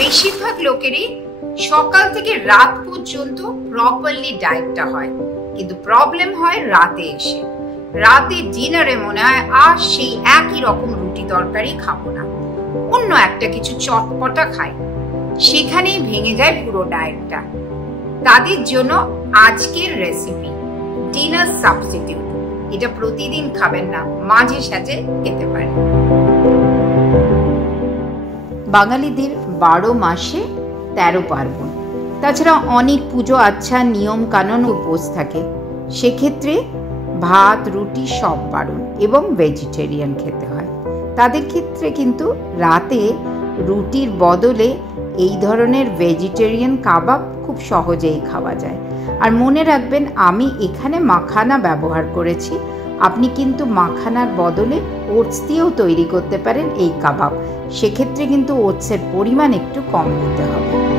বেশিরভাগ লোকেরই সকাল থেকে রাত পর্যন্ত প্রপারলি ডায়েটটা হয়, কিন্তু প্রবলেম হয় রাতে এসে। রাতে ডিনারে মনে হয় আর সেই একই রকম রুটি তরকারি খাবো না, অন্য একটা কিছু চটপটা খাই, সেখানেই ভেঙে যায় পুরো ডায়েটটা। তাদের জন্য আজকের রেসিপি ডিনার সাবস্টিটিউট। এটা প্রতিদিন খাবেন না, মাঝে সাঝে খেতে পারেন। বাঙালিদের 12 মাসে 13 পার্বণ, তাছাড়া অনেক পুজো আচ্ছা নিয়ম কানুন উপোস থাকে। সেক্ষেত্রে ভাত রুটি সব বারণ এবং ভেজিটেরিয়ান খেতে হয়। তাদের ক্ষেত্রে কিন্তু রাতে রুটির বদলে এই ধরনের ভেজিটেরিয়ান কাবাব খুব সহজেই খাওয়া যায়। আর মনে রাখবেন, আমি এখানে মাখানা ব্যবহার করেছি। আপনি কিন্তু মাখানার বদলে ওটস দিয়েও তৈরি করতে পারেন এই কাবাব। সেক্ষেত্রে কিন্তু ওটসের পরিমাণ একটু কম দিতে হবে।